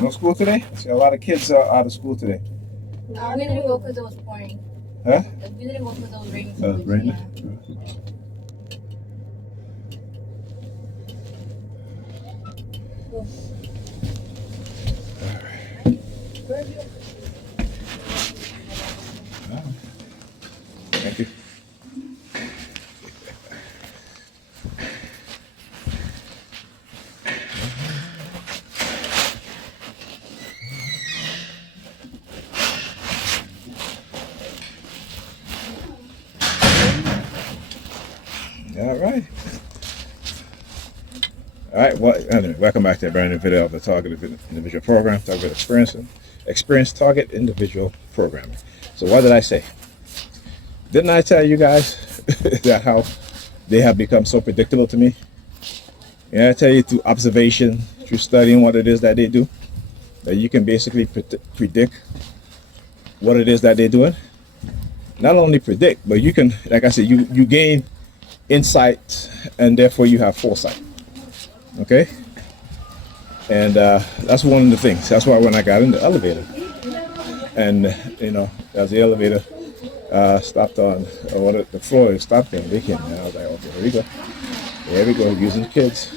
No school today? I see a lot of kids are out of school today. We didn't go because it was pouring. Huh? We didn't go because it was raining. It was raining? Yeah. Thank you. All right. All right. Well, anyway, welcome back to a brand new video of the Targeted Individual Program, Targeted Experience Target Individual Programming. So what did I say? Didn't I tell you guys that how they have become so predictable to me? Yeah, I tell you through observation, through studying what it is that they do, that you can basically predict what it is that they're doing. Not only predict, but you can, like I said, you gain insight, and therefore you have foresight. Okay, and that's one of the things. That's why when I got in the elevator, and as the elevator stopped on the floor, it stopped there, and they came, and I was like, okay, here we go, using kids,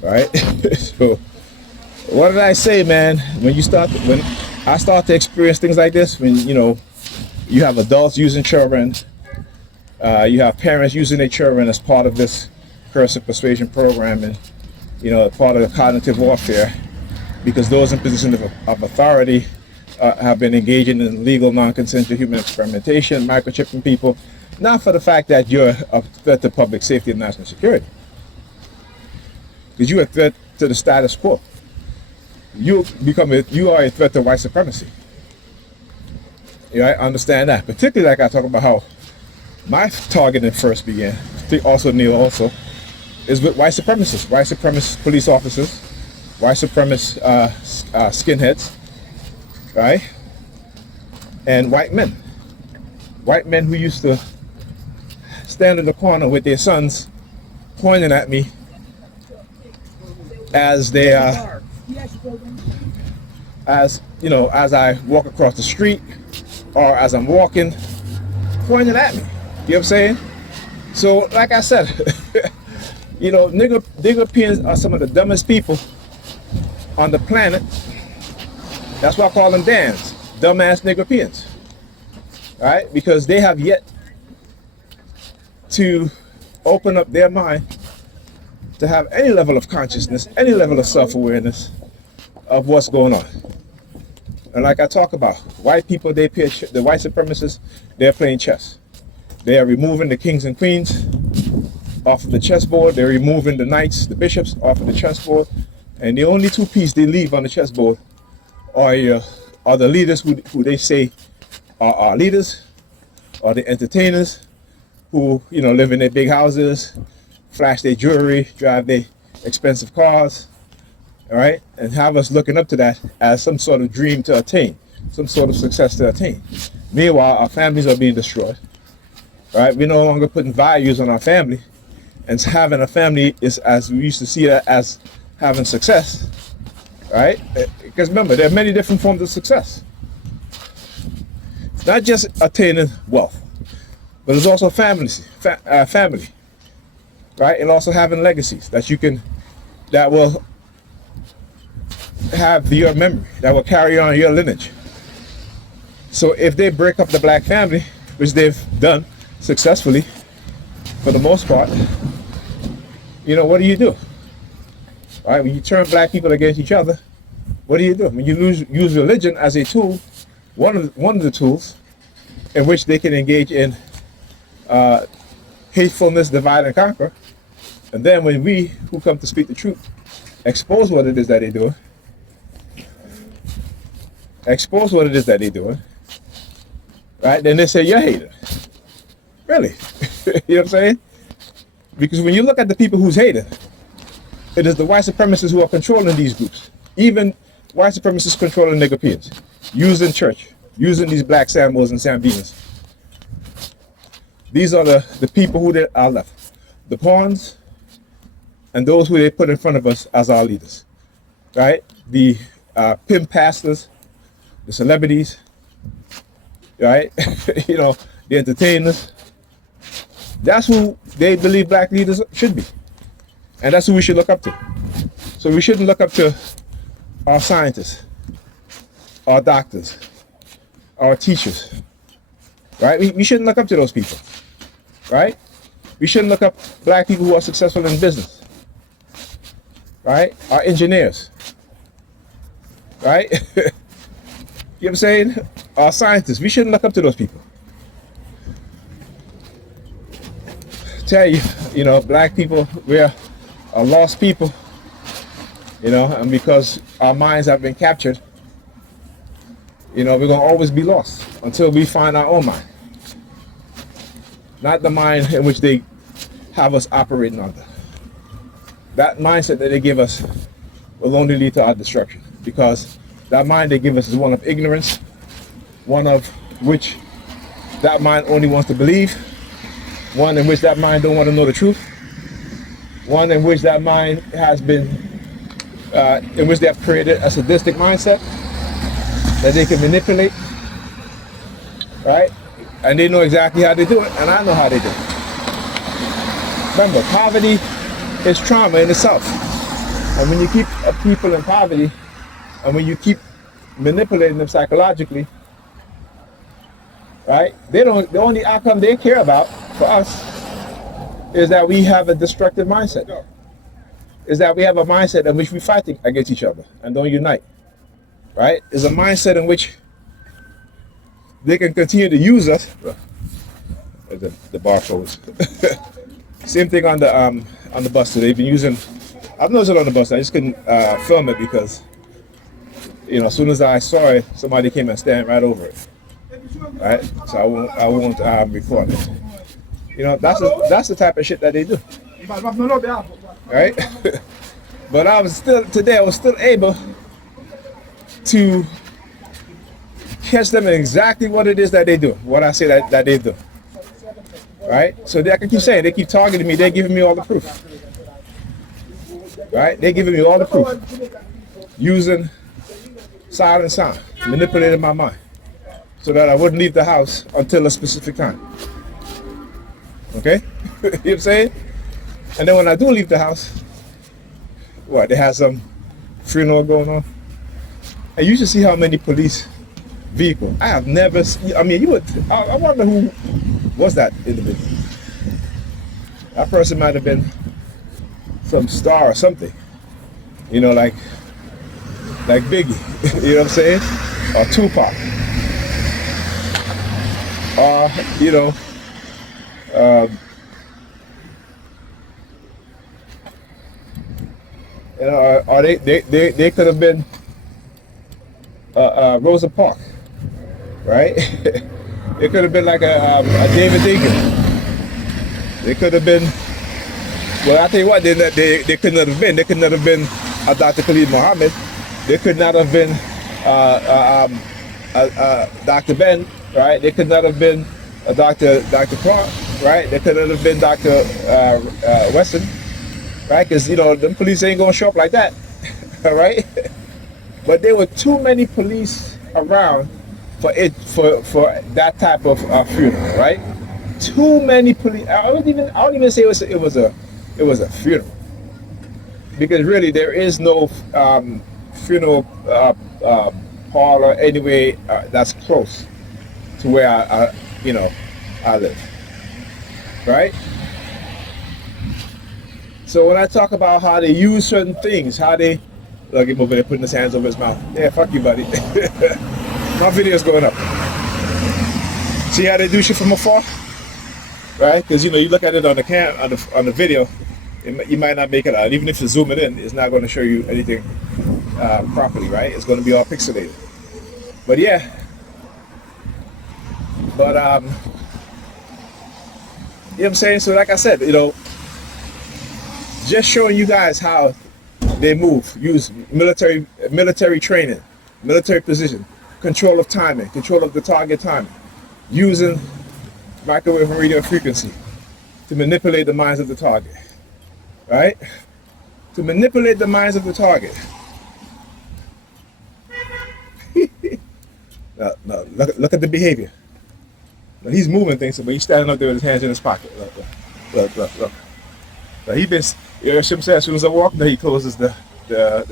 right? So, what did I say, man? When I start to experience things like this, when you have adults using children, you have parents using their children as part of this coercive persuasion program, and part of the cognitive warfare, because those in positions of authority have been engaging in illegal, non-consensual human experimentation, microchipping people, not for the fact that you're a threat to public safety and national security, because you're a threat to the status quo. You are a threat to white supremacy. I understand that, particularly like I talk about how my targeting first began, also Neil also, is with white supremacist police officers, white supremacist skinheads, right? And white men who used to stand in the corner with their sons pointing at me as they as I walk across the street, or as I'm walking, pointing at me. You know what I'm saying? So, like I said, nigger are some of the dumbest people on the planet. That's why I call them Dans, dumbass nigger, right? Because they have yet to open up their mind to have any level of consciousness, any level of self-awareness of what's going on. And like I talk about, white people, the white supremacists, they're playing chess. They are removing the kings and queens off of the chessboard. They're removing the knights, the bishops off of the chessboard. And the only two pieces they leave on the chessboard are the leaders who they say are our leaders, or the entertainers who live in their big houses, flash their jewelry, drive their expensive cars, all right, and have us looking up to that as some sort of dream to attain, some sort of success to attain. Meanwhile, our families are being destroyed, right? We're no longer putting values on our family, and having a family is, as we used to see that, as having success, right? Because remember, there are many different forms of success. It's not just attaining wealth, but it's also family, right? And also having legacies that will have your memory, that will carry on your lineage. So if they break up the black family, which they've done successfully for the most part, what do you do? Right? When you turn black people against each other, what do you do? When you use religion as a tool, one of the tools in which they can engage in hatefulness, divide and conquer, and then when we who come to speak the truth expose what it is that they're doing, right? Then they say you're hated. Really? You know what I'm saying? Because when you look at the people who's hated, it is the white supremacists who are controlling these groups. Even white supremacists controlling nigger, using church, using these black Samuels and Sambinas. These are the people who are left. The pawns and those who they put in front of us as our leaders, right? The pimp pastors, the celebrities, right? You know, the entertainers. That's who they believe black leaders should be. And that's who we should look up to. So we shouldn't look up to our scientists, our doctors, our teachers, right? We shouldn't look up to those people, right? We shouldn't look up black people who are successful in business, right? Our engineers, right? You know what I'm saying? Our scientists, we shouldn't look up to those people. Tell you, you know, black people, we're a lost people, you know, and because our minds have been captured, you know, we're going to always be lost until we find our own mind. Not the mind in which they have us operating under. That mindset that they give us will only lead to our destruction, because that mind they give us is one of ignorance, one of which that mind only wants to believe, one in which that mind don't want to know the truth, one in which that mind has been, in which they have created a sadistic mindset that they can manipulate, right? And they know exactly how they do it, and I know how they do it. Remember, poverty is trauma in itself. And when you keep people in poverty, and when you keep manipulating them psychologically, right? The only outcome they care about for us is that we have a destructive mindset. Is that we have a mindset in which we fight against each other and don't unite, right? It's a mindset in which they can continue to use us. The bar closed. Same thing on the bus today. They've been using. I've noticed it on the bus. I just couldn't film it because, you know, as soon as I saw it, somebody came and stand right over it. Right, so I won't record it. You know, that's the type of shit that they do. Right, but I was still able to catch them in exactly what it is that they do, what I say that they do. Right, so I can keep saying, they keep targeting me, they're giving me all the proof. Right, they're giving me all the proof, using silent sound, manipulating my mind, so that I wouldn't leave the house until a specific time. Okay? You know what I'm saying? And then when I do leave the house, what, they have some funeral going on? And you should see how many police vehicles. I have never seen, I mean, I wonder who was that individual. That person might have been some star or something. You know, like Biggie, you know what I'm saying? Or Tupac. You know, or they could have been Rosa Parks, right? It could have been like a David Deacon. They could have been. Well, I tell you what, they could not have been. They could not have been a Dr. Khalid Muhammad. They could not have been Dr. Ben. Right? They could not have been a Dr. Clark, right? They could not have been Dr. Weston, right? Because, you know, them police ain't gonna show up like that, all right? But there were too many police around for that type of funeral, right? Too many police. I don't even say it was a funeral, because really there is no funeral parlor anyway that's close to where I live, right? So when I talk about how they use certain things, how they look him over there putting his hands over his mouth. Yeah, fuck you, buddy. My video's going up. See how they do shit from afar, right? Because you look at it on the on the video, you might not make it out. Even if you zoom it in, it's not going to show you anything properly, right? It's going to be all pixelated. But yeah. But, you know what I'm saying? So like I said, just showing you guys how they move, use military training, military position, control of timing, control of the target timing, using microwave and radio frequency to manipulate the minds of the target, right? to manipulate the minds of the target. Now, look at the behavior. Now, he's moving things, but he's standing up there with his hands in his pocket. Look. Now, he been, you know, Shim said as soon as I walk, then he closes the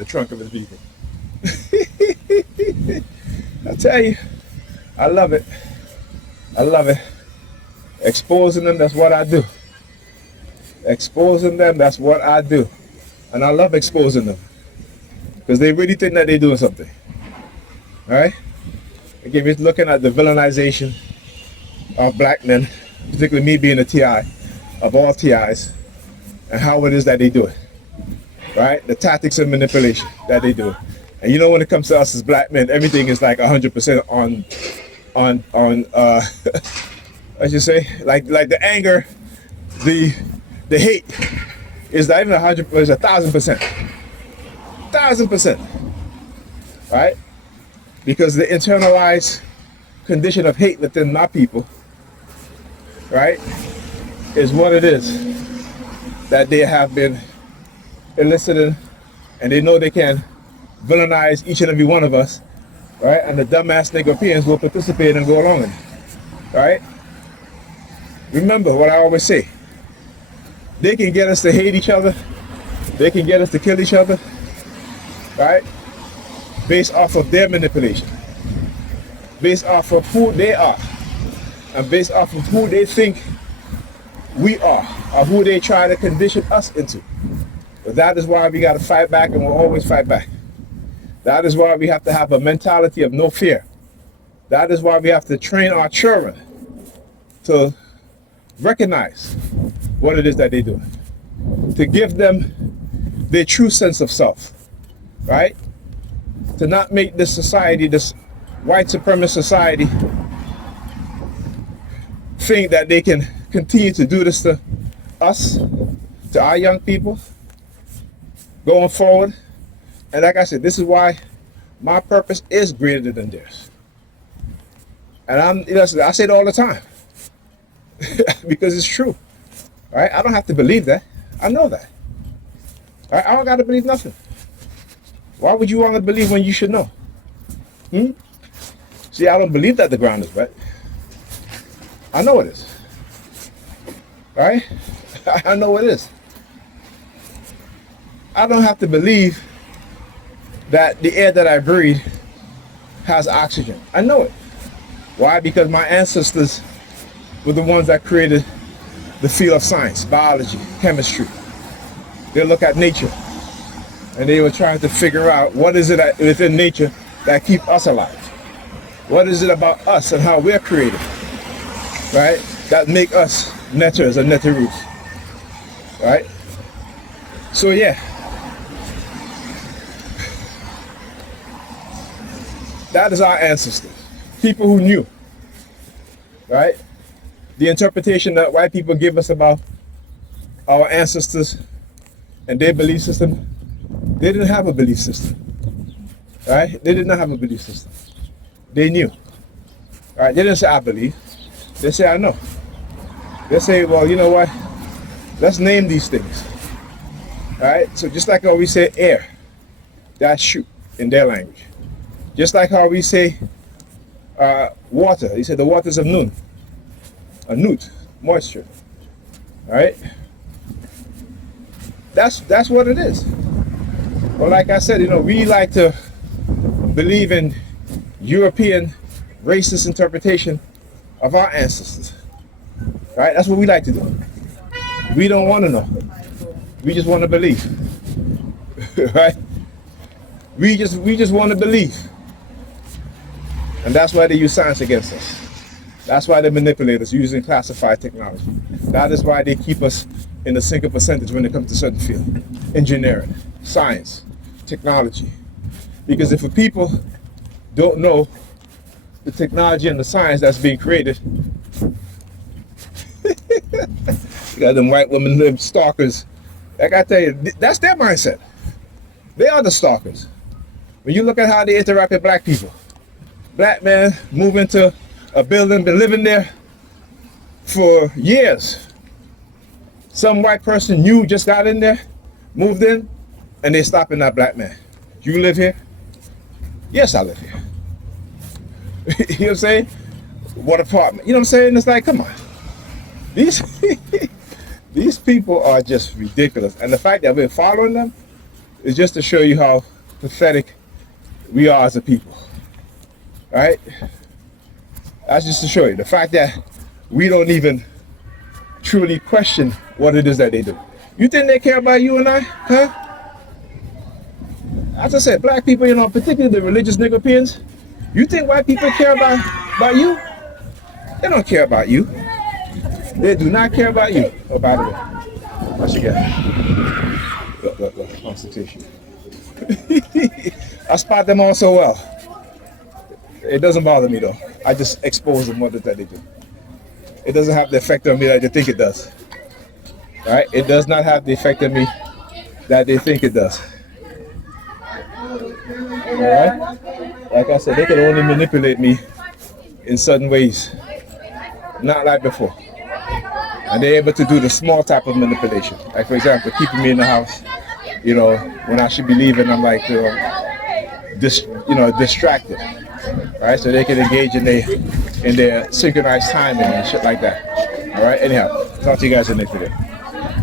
trunk of his vehicle. I tell you, I love it. I love it. Exposing them, that's what I do. Exposing them, that's what I do. And I love exposing them. Because they really think that they're doing something. Alright? Again, we're looking at the villainization of black men, particularly me being a TI, of all TIs, and how it is that they do it. Right? The tactics of manipulation that they do. And you know, when it comes to us as black men, everything is like 100% on I should say, like the anger, the hate is not even 100, it's 1,000%. 1,000%. Right? Because the internalized condition of hate within my people, right, is what it is that they have been eliciting, and they know they can villainize each and every one of us, right? And the dumbass Negropeans will participate and go along in it, right? Remember what I always say. They can get us to hate each other. They can get us to kill each other, right? Based off of their manipulation. Based off of who they are. And based off of who they think we are, or who they try to condition us into. But that is why we got to fight back, and we'll always fight back. That is why we have to have a mentality of no fear. That is why we have to train our children to recognize what it is that they do. To give them their true sense of self, right? To not make this society, this white supremacist society, think that they can continue to do this to us, to our young people, going forward. And like I said, this is why my purpose is greater than theirs. And I say it all the time because it's true. Right? I don't have to believe that. I know that. Right? I don't got to believe nothing. Why would you want to believe when you should know? See, I don't believe that the ground is wet. I know it is. Right? I know it is. I don't have to believe that the air that I breathe has oxygen. I know it. Why? Because my ancestors were the ones that created the field of science, biology, chemistry. They look at nature and they were trying to figure out what is it within nature that keep us alive. What is it about us and how we're created, right? That make us netters and netteroos, right? So yeah, that is our ancestors, people who knew, right? The interpretation that white people give us about our ancestors and their belief system, they didn't have a belief system, right? They did not have a belief system. They knew, right? They didn't say, I believe. They say, I know. They say, well, you know what? Let's name these things, right? So just like how we say air, that's shoot in their language. Just like how we say water, they say the waters of Nun, a newt, moisture, right? That's what it is. Well, like I said, you know, we like to believe in European racist interpretation of our ancestors, right? That's what we like to do. We don't want to know. We just want to believe, right? We just want to believe. And that's why they use science against us. That's why they manipulate us using classified technology. That is why they keep us in the single percentage when it comes to certain fields. Engineering, science, technology. Because if the people don't know the technology and the science that's being created, you got them white women, them stalkers. Like I tell you, that's their mindset. They are the stalkers. When you look at how they interact with black people, black man move into a building, been living there for years. Some white person new just got in there, moved in, and they're stopping that black man. You live here? Yes, I live here. You know what I'm saying? What apartment? You know what I'm saying? It's like, come on. These these people are just ridiculous. And the fact that we're following them is just to show you how pathetic we are as a people. Right? That's just to show you. The fact that we don't even truly question what it is that they do. You think they care about you and I? Huh? As I said, black people, you know, particularly the religious Europeans, you think white people care about you? They don't care about you. They do not care about you. Oh, by the way, what you got? Look, Constitution. I spot them all so well. It doesn't bother me though. I just expose them what it is that they do. It doesn't have the effect on me that they think it does. Right? It does not have the effect on me that they think it does. Alright? Like I said, they can only manipulate me in certain ways. Not like before. And they're able to do the small type of manipulation. Like for example, keeping me in the house, you know, when I should be leaving, I'm like, distracted. Right? So they can engage in their synchronized timing and shit like that. Alright? Anyhow, talk to you guys in the next video.